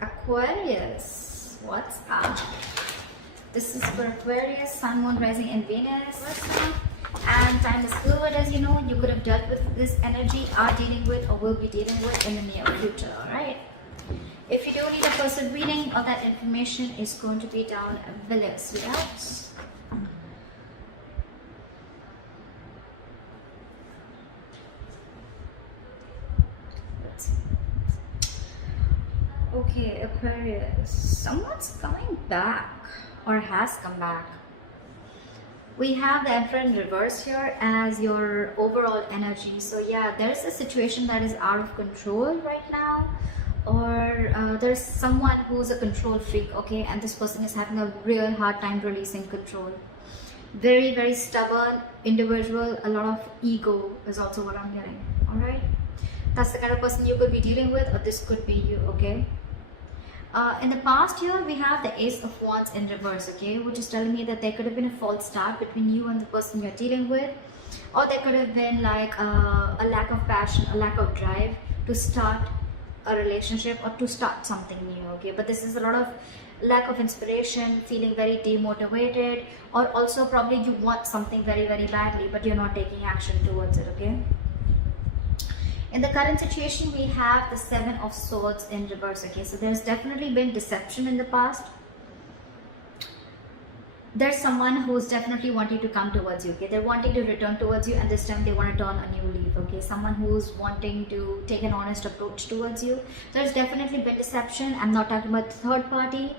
Aquarius, what's up? This is for Aquarius, Sun, Moon, Rising and Venus. What's up? And time is fluid, as you know. You could have dealt with this energy, are dealing with, or will be dealing with in the near future, alright? If you do need a personal reading, all that information is going to be down below, sweethearts. Okay, Aquarius, someone's coming back or has come back. We have the Emperor in reverse here as your overall energy. So yeah, there's a situation that is out of control right now, or there's someone who's a control freak, okay, and this person is having a real hard time releasing control. Very, very stubborn individual, a lot of ego is also what I'm hearing, alright? That's the kind of person you could be dealing with, or this could be you, okay? In the past here, we have the Ace of Wands in reverse, okay, which is telling me that there could have been a false start between you and the person you're dealing with, or there could have been like a lack of passion, a lack of drive to start a relationship or to start something new, okay? But this is a lot of lack of inspiration, feeling very demotivated, or also probably you want something very, very badly, but you're not taking action towards it, okay? In the current situation, we have the Seven of Swords in reverse, okay? So there's definitely been deception in the past. There's someone who's definitely wanting to come towards you, okay? They're wanting to return towards you, and this time they want to turn a new leaf, okay? Someone who's wanting to take an honest approach towards you. There's definitely been deception. I'm not talking about the third party.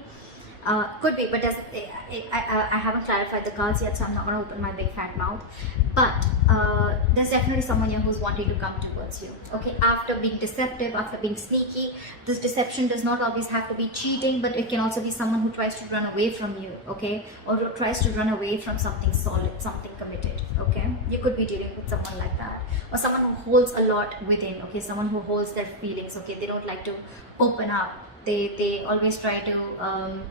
Could be, but I haven't clarified the cards yet, so I'm not going to open my big fat mouth. But there's definitely someone here who's wanting to come towards you, okay? After being deceptive, after being sneaky. This deception does not always have to be cheating, but it can also be someone who tries to run away from you, okay? Or who tries to run away from something solid, something committed, okay? You could be dealing with someone like that, or someone who holds a lot within, okay? Someone who holds their feelings, okay? They don't like to open up. They always try to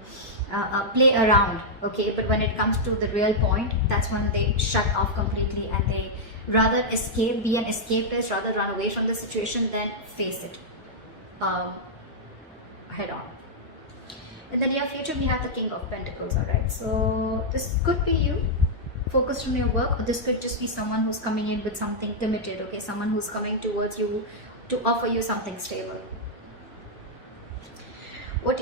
play around, okay? But when it comes to the real point, that's when they shut off completely, and they rather escape, be an escapist, rather run away from the situation than face it head on. In the near future, we have the King of Pentacles, alright? So this could be you focused on your work, or this could just be someone who's coming in with something committed, okay? Someone who's coming towards you to offer you something stable.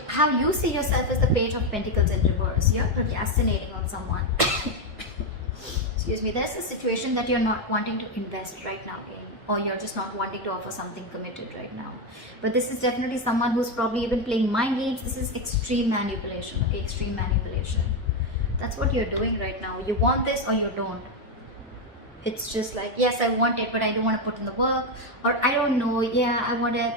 How you see yourself as the Page of Pentacles in reverse. You're procrastinating on someone. Excuse me. There's a situation that you're not wanting to invest right now in, or you're just not wanting to offer something committed right now. But this is definitely someone who's probably even playing mind games. This is extreme manipulation, okay? Extreme manipulation. That's what you're doing right now. You want this or you don't. It's just like, yes, I want it, but I don't want to put in the work, or I don't know, yeah, I want it,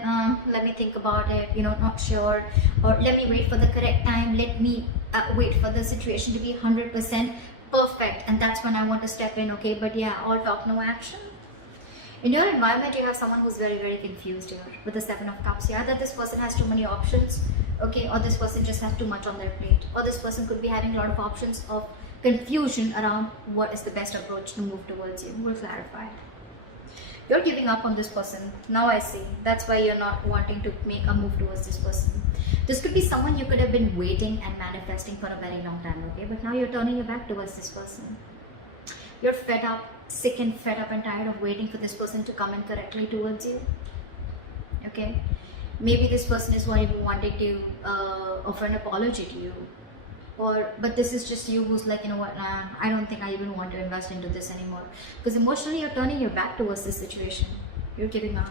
let me think about it, you know, not sure, or let me wait for the correct time, let me wait for the situation to be 100% perfect, and that's when I want to step in, okay? But yeah, all talk, no action. In your environment, you have someone who's very, very confused here with the Seven of Cups. Yeah, that this person has too many options, okay, or this person just has too much on their plate, or this person could be having a lot of options of confusion around what is the best approach to move towards you. We'll clarify. You're giving up on this person. Now I see. That's why you're not wanting to make a move towards this person. This could be someone you could have been waiting and manifesting for a very long time, okay? But now you're turning your back towards this person. You're fed up, sick and fed up and tired of waiting for this person to come in correctly towards you, okay? Maybe this person is wanting to offer an apology to you. But this is just you who's like, you know what, I don't think I even want to invest into this anymore. Because emotionally, you're turning your back towards this situation. You're giving up.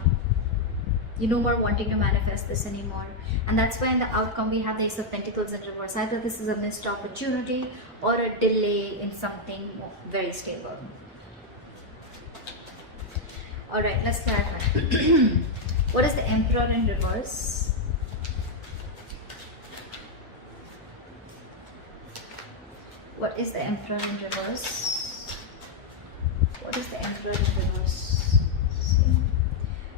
You're no more wanting to manifest this anymore. And that's why in the outcome, we have the Ace of Pentacles in reverse. Either this is a missed opportunity or a delay in something very stable. Alright, let's clarify. What is the Emperor in reverse? What is the Emperor in reverse? What is the Emperor in reverse? See?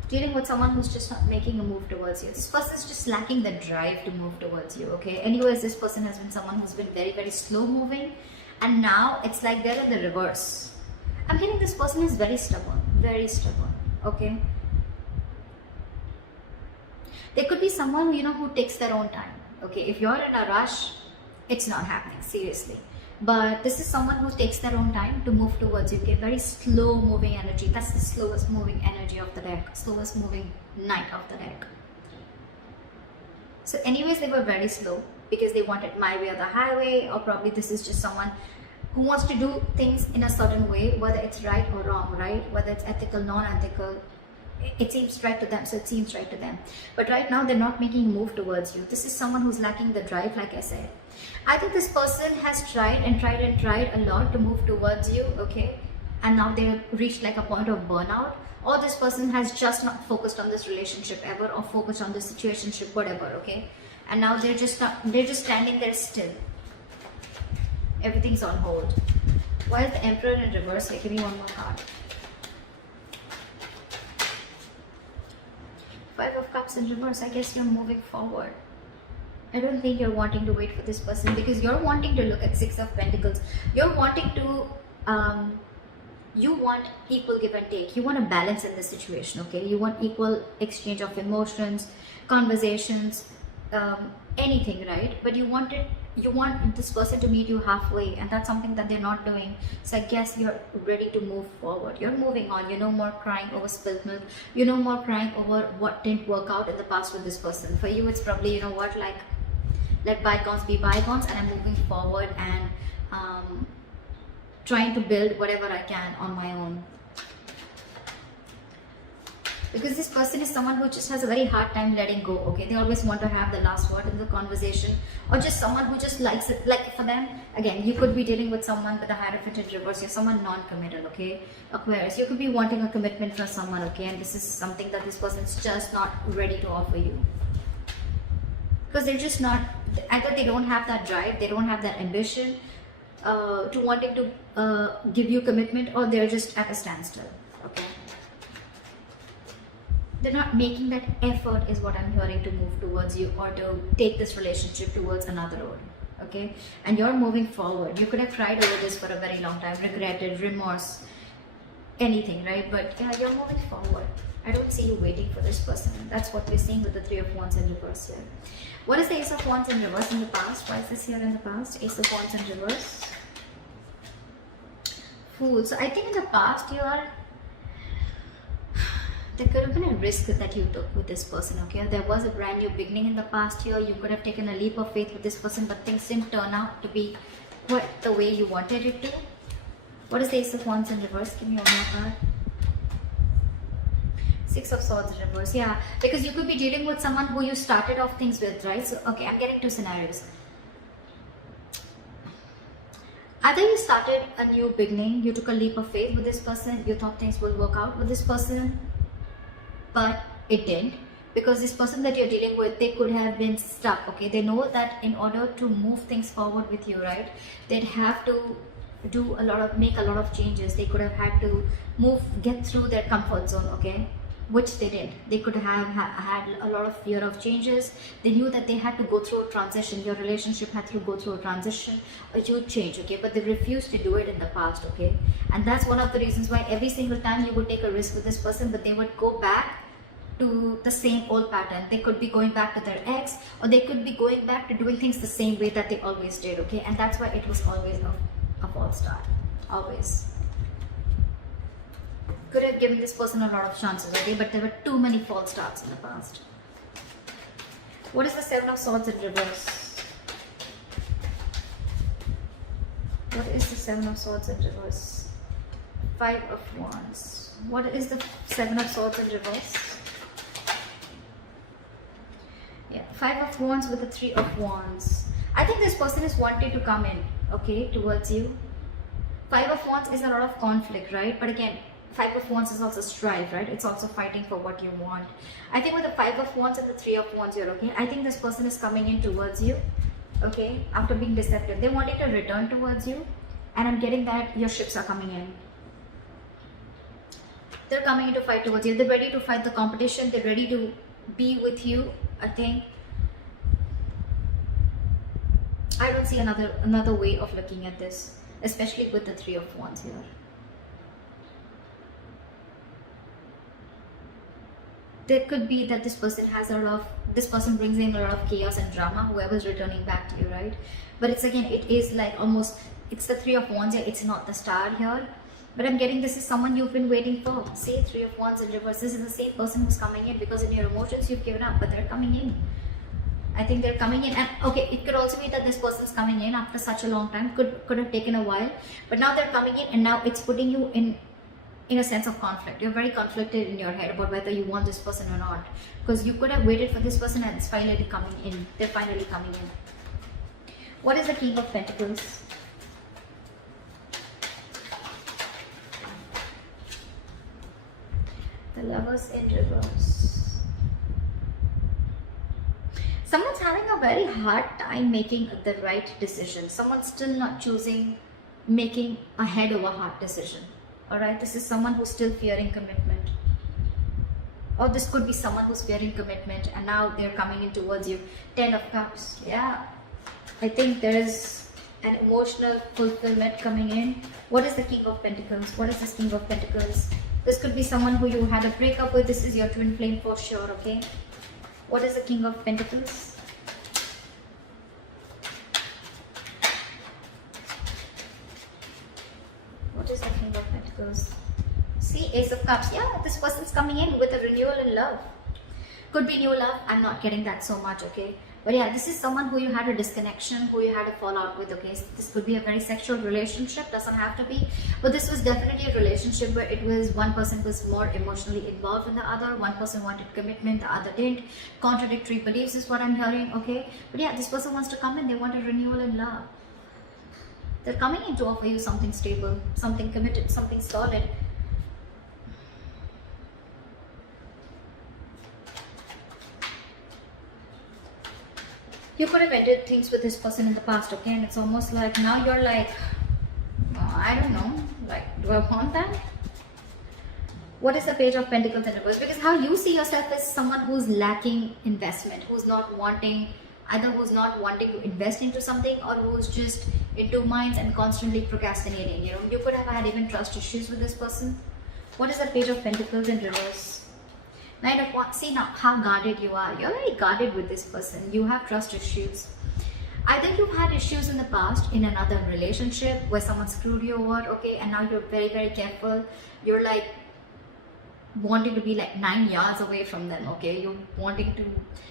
Dealing with someone who's just not making a move towards you. This person is just lacking the drive to move towards you, okay? Anyways, this person has been someone who's been very, very slow moving, and now it's like they're in the reverse. I'm getting this person is very stubborn, okay? There could be someone, you know, who takes their own time. Okay, if you're in a rush, it's not happening, seriously. But this is someone who takes their own time to move towards you. Okay, very slow moving energy. That's the slowest moving energy of the deck, slowest moving knight of the deck. So anyways, they were very slow because they wanted my way or the highway, or probably this is just someone who wants to do things in a certain way, whether it's right or wrong, right? Whether it's ethical, non-ethical, it seems right to them, so it seems right to them. But right now, they're not making a move towards you. This is someone who's lacking the drive, like I said. I think this person has tried and tried and tried a lot to move towards you, okay? And now they've reached like a point of burnout. Or this person has just not focused on this relationship ever, or focused on this situationship, whatever, okay? And now they're just standing there still. Everything's on hold. Why is the Emperor in reverse? Hey, give me one more card. Five of Cups in reverse. I guess you're moving forward. I don't think you're wanting to wait for this person, because you're wanting to look at Six of Pentacles. You're wanting to, you want equal give and take. You want a balance in the situation, okay? You want equal exchange of emotions, conversations, anything, right? But you want this person to meet you halfway, and that's something that they're not doing. So I guess you're ready to move forward. You're moving on. You're no more crying over spilled milk. You're no more crying over what didn't work out in the past with this person. For you, it's probably, you know what, like, let bygones be bygones, and I'm moving forward and trying to build whatever I can on my own. Because this person is someone who just has a very hard time letting go, okay? They always want to have the last word in the conversation, or just someone who just likes it. Like for them, again, you could be dealing with someone with a Hierophant in reverse. You're someone non-committal, okay? Aquarius, you could be wanting a commitment from someone, okay? And this is something that this person's just not ready to offer you. Because they're just not, either they don't have that drive, they don't have that ambition to wanting to give you commitment, or they're just at a standstill, okay? They're not making that effort, is what I'm hearing, to move towards you or to take this relationship towards another road, okay? And you're moving forward. You could have cried over this for a very long time, regretted, remorse, anything, right? But yeah, you're moving forward. I don't see you waiting for this person. That's what we're seeing with the Three of Wands in reverse here. What is the Ace of Wands in reverse in the past? Why is this here in the past? Ace of Wands in reverse. Fool. So I think in the past there could have been a risk that you took with this person, okay? There was a brand new beginning in the past here. You could have taken a leap of faith with this person, but things didn't turn out to be quite the way you wanted it to. What is the Ace of Wands in reverse? Give me one more card. Six of Swords in reverse. Yeah, because you could be dealing with someone who you started off things with, right? So, okay, I'm getting two scenarios. Either you started a new beginning, you took a leap of faith with this person, you thought things will work out with this person, but it didn't, because this person that you're dealing with, they could have been stuck, okay? They know that in order to move things forward with you, right, they'd have to make a lot of changes. They could have had to get through their comfort zone, okay? Which they didn't. They could have had a lot of fear of changes. They knew that they had to go through a transition. Your relationship had to go through a transition, a huge change, okay? But they refused to do it in the past, okay? And that's one of the reasons why every single time you would take a risk with this person, but they would go back to the same old pattern. They could be going back to their ex, or they could be going back to doing things the same way that they always did, okay? And that's why it was always a false start, always. Could have given this person a lot of chances, okay? But there were too many false starts in the past. What is the Seven of Swords in reverse? What is the Seven of Swords in reverse? Five of Wands. What is the Seven of Swords in reverse? Yeah, Five of Wands with the Three of Wands. I think this person is wanting to come in, okay, towards you. Five of Wands is a lot of conflict, right? But again, Five of Wands is also strife, right? It's also fighting for what you want. I think with the Five of Wands and the Three of Wands, you're okay. I think this person is coming in towards you, okay, after being deceptive. They wanted to return towards you, and I'm getting that your ships are coming in. They're coming in to fight towards you. They're ready to fight the competition. They're ready to be with you, I think. I don't see another way of looking at this, especially with the Three of Wands here. There could be that this person has a lot of this person brings in a lot of chaos and drama, whoever's returning back to you, right? But it's again, it is like almost, it's the Three of Wands here, it's not the Star here. But I'm getting this is someone you've been waiting for. See, Three of Wands in reverse. This is the same person who's coming in, because in your emotions you've given up, but they're coming in. I think they're coming in, and okay, it could also be that this person's coming in after such a long time. Could have taken a while, but now they're coming in, and now it's putting you in a sense of conflict. You're very conflicted in your head about whether you want this person or not, because you could have waited for this person and it's finally coming in. They're finally coming in. What is the King of Pentacles? The Lovers in reverse. Someone's having a very hard time making the right decision. Someone's still not choosing, making a head over heart decision. Alright, this is someone who's still fearing commitment. Or this could be someone who's fearing commitment and now they're coming in towards you. 10 of Cups. Yeah. I think there is an emotional fulfillment coming in. What is the King of Pentacles? What is this King of Pentacles? This could be someone who you had a breakup with. This is your twin flame for sure, okay? What is the King of Pentacles? What is the King of Pentacles? See, Ace of Cups. Yeah, this person's coming in with a renewal in love. Could be new love. I'm not getting that so much, okay? But yeah, this is someone who you had a disconnection, who you had a fallout with, okay? So this could be a very sexual relationship, doesn't have to be. But this was definitely a relationship where it was one person was more emotionally involved than the other. One person wanted commitment, the other didn't. Contradictory beliefs is what I'm hearing, okay? But yeah, this person wants to come in, they want a renewal in love. They're coming in to offer you something stable, something committed, something solid. You could have ended things with this person in the past, okay? And it's almost like now you're like, I don't know, like, do I want that? What is the Page of Pentacles in reverse? Because how you see yourself is someone who's lacking investment, who's not wanting, either who's not wanting to invest into something or who's just in two minds and constantly procrastinating. You know, you could have had even trust issues with this person. What is the Page of Pentacles in reverse? Knight of Wands. See now how guarded you are. You're very guarded with this person. You have trust issues. Either you've had issues in the past in another relationship where someone screwed you over, okay, and now you're very, very careful. You're like wanting to be like 9 yards away from them, okay? You're wanting to,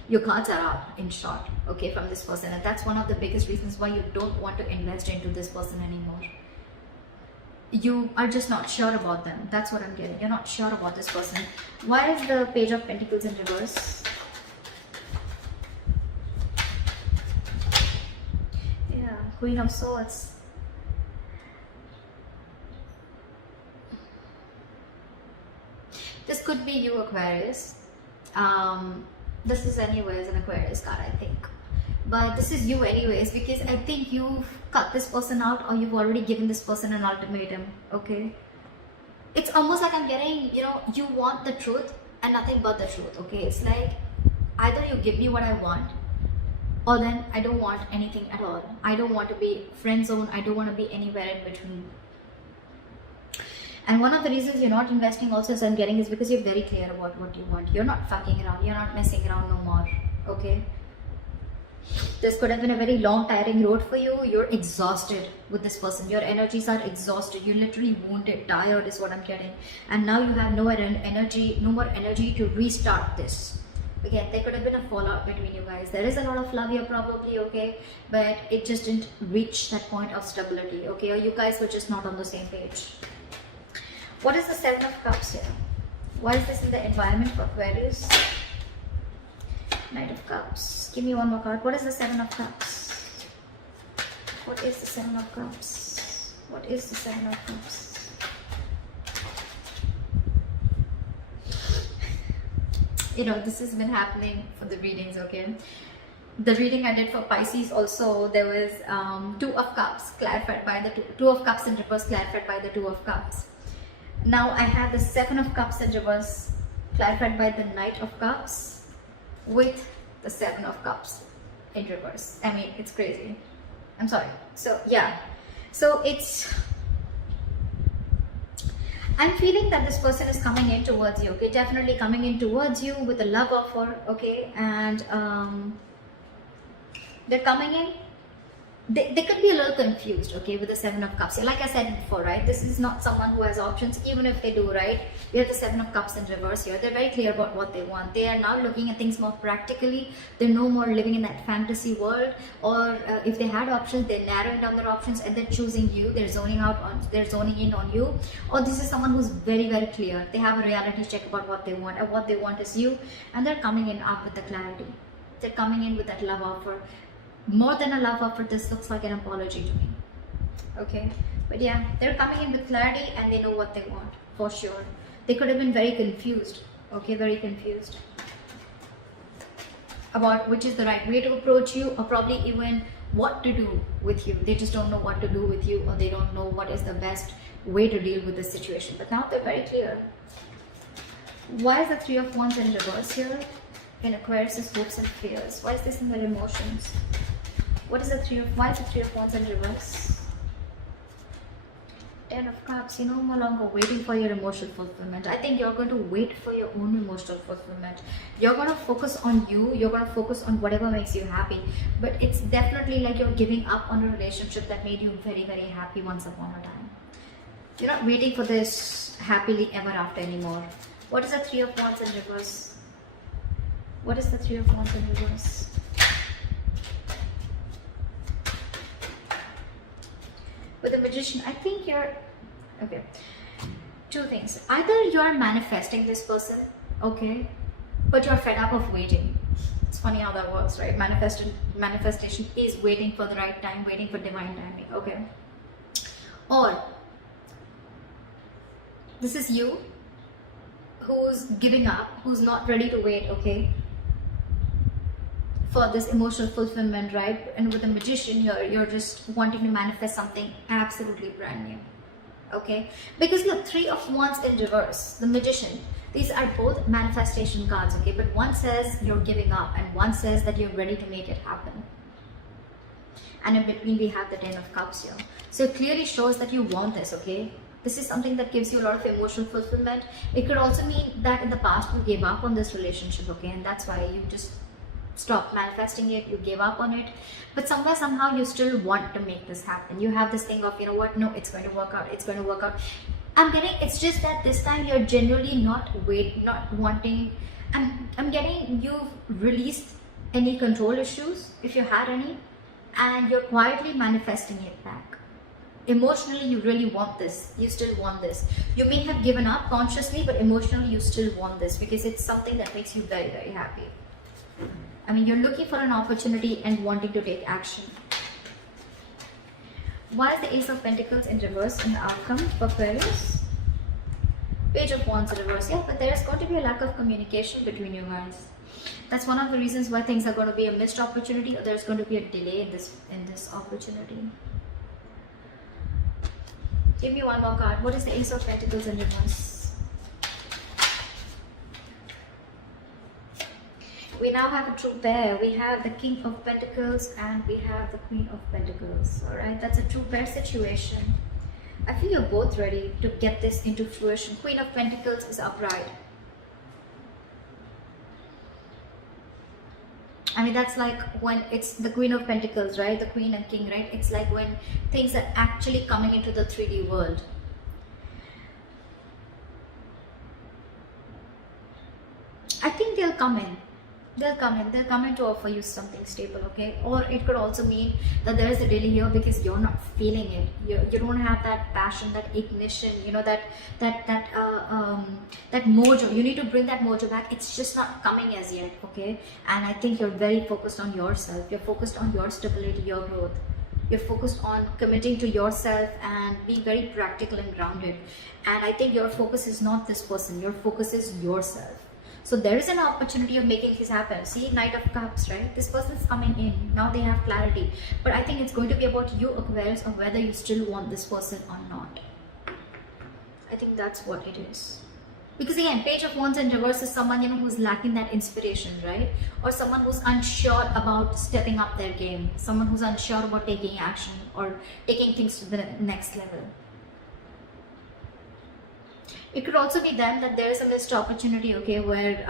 your cards are out in short, okay, from this person. And that's one of the biggest reasons why you don't want to invest into this person anymore. You are just not sure about them. That's what I'm getting. You're not sure about this person. Why is the Page of Pentacles in reverse? Yeah, Queen of Swords. This could be you, Aquarius. This is anyways an Aquarius card, I think. But this is you anyways, because I think you've cut this person out or you've already given this person an ultimatum, okay? It's almost like I'm getting, you know, you want the truth and nothing but the truth, okay? It's like either you give me what I want or then I don't want anything at all. I don't want to be friend zone. I don't want to be anywhere in between. And one of the reasons you're not investing also, as I'm getting, is because you're very clear about what you want. You're not fucking around. You're not messing around no more, okay? This could have been a very long, tiring road for you. You're exhausted with this person. Your energies are exhausted. You're literally wounded, tired is what I'm getting. And now you have no more energy to restart this. Again, there could have been a fallout between you guys. There is a lot of love here probably, okay? But it just didn't reach that point of stability, okay? Or you guys were just not on the same page. What is the Seven of Cups here? Why is this in the environment for Aquarius? Knight of Cups. Give me one more card. What is the Seven of Cups? What is the Seven of Cups? What is the Seven of Cups? You know, this has been happening for the readings, okay? The reading I did for Pisces also, there was Two of Cups clarified by the Two of Cups in reverse clarified by the Two of Cups. Now I have the Seven of Cups in reverse clarified by the Knight of Cups with the Seven of Cups in reverse. I mean, it's crazy. I'm sorry. So yeah, so it's, I'm feeling that this person is coming in towards you, okay? Definitely coming in towards you with a love offer, okay? And they're coming in. They could be a little confused, okay, with the Seven of Cups. Like I said before, right? This is not someone who has options, even if they do, right? We have the Seven of Cups in reverse here. They're very clear about what they want. They are now looking at things more practically. They're no more living in that fantasy world. Or if they had options, they're narrowing down their options and they're choosing you. They're zoning in on you. Or this is someone who's very, very clear. They have a reality check about what they want, and what they want is you. And they're coming in up with the clarity. They're coming in with that love offer. More than a love offer, this looks like an apology to me, okay? But yeah, they're coming in with clarity and they know what they want, for sure. They could have been very confused, okay? Very confused about which is the right way to approach you, or probably even what to do with you. They just don't know what to do with you, or they don't know what is the best way to deal with this situation. But now they're very clear. Why is the Three of Wands in reverse here? In Aquarius' hopes and fears. Why is this in their emotions? Why is the Three of Wands in reverse? Ten of Cups. You're no longer waiting for your emotional fulfillment. I think you're going to wait for your own emotional fulfillment. You're going to focus on you. You're going to focus on whatever makes you happy. But it's definitely like you're giving up on a relationship that made you very, very happy once upon a time. You're not waiting for this happily ever after anymore. What is the Three of Wands in reverse? What is the Three of Wands in reverse? With the Magician, I think you're... Okay. Two things. Either you're manifesting this person, okay, but you're fed up of waiting. It's funny how that works, right? Manifestation is waiting for the right time, waiting for divine timing, okay? Or this is you who's giving up, who's not ready to wait, okay, for this emotional fulfillment, right? And with the Magician, you're just wanting to manifest something absolutely brand new, okay? Because look, Three of Wands in reverse, the Magician, these are both manifestation cards, okay? But one says you're giving up and one says that you're ready to make it happen. And in between we have the Ten of Cups here. So it clearly shows that you want this, okay? This is something that gives you a lot of emotional fulfillment. It could also mean that in the past you gave up on this relationship, okay? And that's why you just stop manifesting it, you gave up on it, but somewhere somehow you still want to make this happen. You have this thing of, you know what, no, it's going to work out, it's going to work out. I'm getting, it's just that this time you're genuinely not wanting, I'm getting you've released any control issues, if you had any, and you're quietly manifesting it back. Emotionally, you really want this, you still want this. You may have given up consciously, but emotionally you still want this because it's something that makes you very, very happy. I mean, you're looking for an opportunity and wanting to take action. Why is the Ace of Pentacles in reverse in the outcome for Aquarius? Page of Wands in reverse. Yeah, but there's going to be a lack of communication between you guys. That's one of the reasons why things are going to be a missed opportunity, or there's going to be a delay in this opportunity. Give me one more card. What is the Ace of Pentacles in reverse? We now have a true pair. We have the King of Pentacles and we have the Queen of Pentacles. Alright, that's a true pair situation. I feel you're both ready to get this into fruition. Queen of Pentacles is upright. I mean, that's like when it's the Queen of Pentacles, right? The Queen and King, right? It's like when things are actually coming into the 3D world. I think they'll come in. They'll come in to offer you something stable, okay? Or it could also mean that there is a delay here because you're not feeling it. You don't have that passion, that ignition, you know, that mojo. You need to bring that mojo back. It's just not coming as yet, okay? And I think you're very focused on yourself. You're focused on your stability, your growth. You're focused on committing to yourself and being very practical and grounded. And I think your focus is not this person. Your focus is yourself. So there is an opportunity of making this happen. See, Knight of Cups, right? This person is coming in. Now they have clarity. But I think it's going to be about you, Aquarius, of whether you still want this person or not. I think that's what it is. Because again, Page of Wands in reverse is someone, you know, who's lacking that inspiration, right? Or someone who's unsure about stepping up their game. Someone who's unsure about taking action or taking things to the next level. It could also be them that there is a missed opportunity, okay, where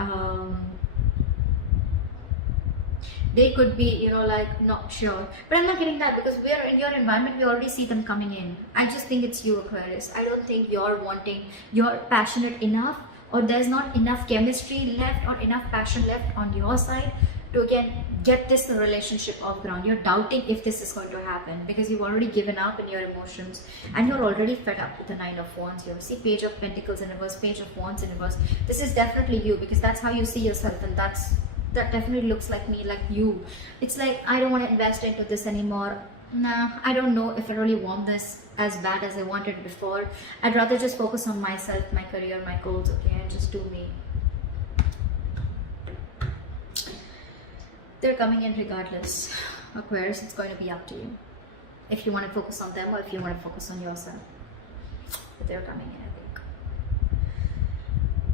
they could be, you know, like not sure. But I'm not getting that, because we are in your environment, we already see them coming in. I just think it's you, Aquarius. I don't think you're passionate enough, or there's not enough chemistry left or enough passion left on your side to again get this relationship off ground. You're doubting if this is going to happen because you've already given up in your emotions and you're already fed up with the 9 of Wands here. See, Page of Pentacles in reverse, Page of Wands in reverse. This is definitely you, because that's how you see yourself, and that definitely looks like me, like you. It's like, I don't want to invest into this anymore. Nah, I don't know if I really want this as bad as I wanted before. I'd rather just focus on myself, my career, my goals, okay, and just do me. They're coming in regardless. Aquarius, it's going to be up to you. If you want to focus on them or if you want to focus on yourself. But they're coming in, I think.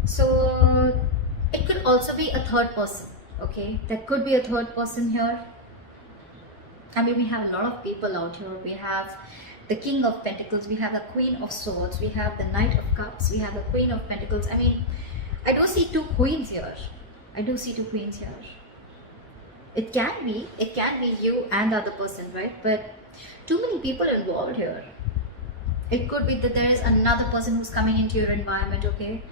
So, it could also be a third person, okay? There could be a third person here. I mean, we have a lot of people out here. We have the King of Pentacles, we have the Queen of Swords, we have the Knight of Cups, we have the Queen of Pentacles. I mean, I do see 2 queens here. I do see 2 queens here. It can be you and the other person, right? But too many people involved here. It could be that there is another person who's coming into your environment, okay?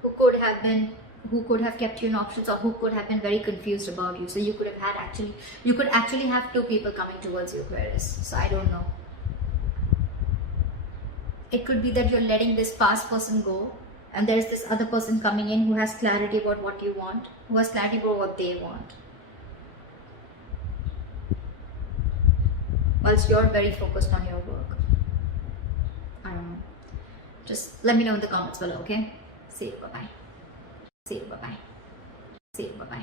Who could have kept you in options, or who could have been very confused about you. So you could actually have 2 people coming towards you, Aquarius. So I don't know. It could be that you're letting this past person go, and there's this other person coming in who has clarity about what you want, who has clarity about what they want. Whilst you're very focused on your work. I don't know. Just let me know in the comments below, okay? See you, bye-bye. See you, bye-bye. See you, bye-bye.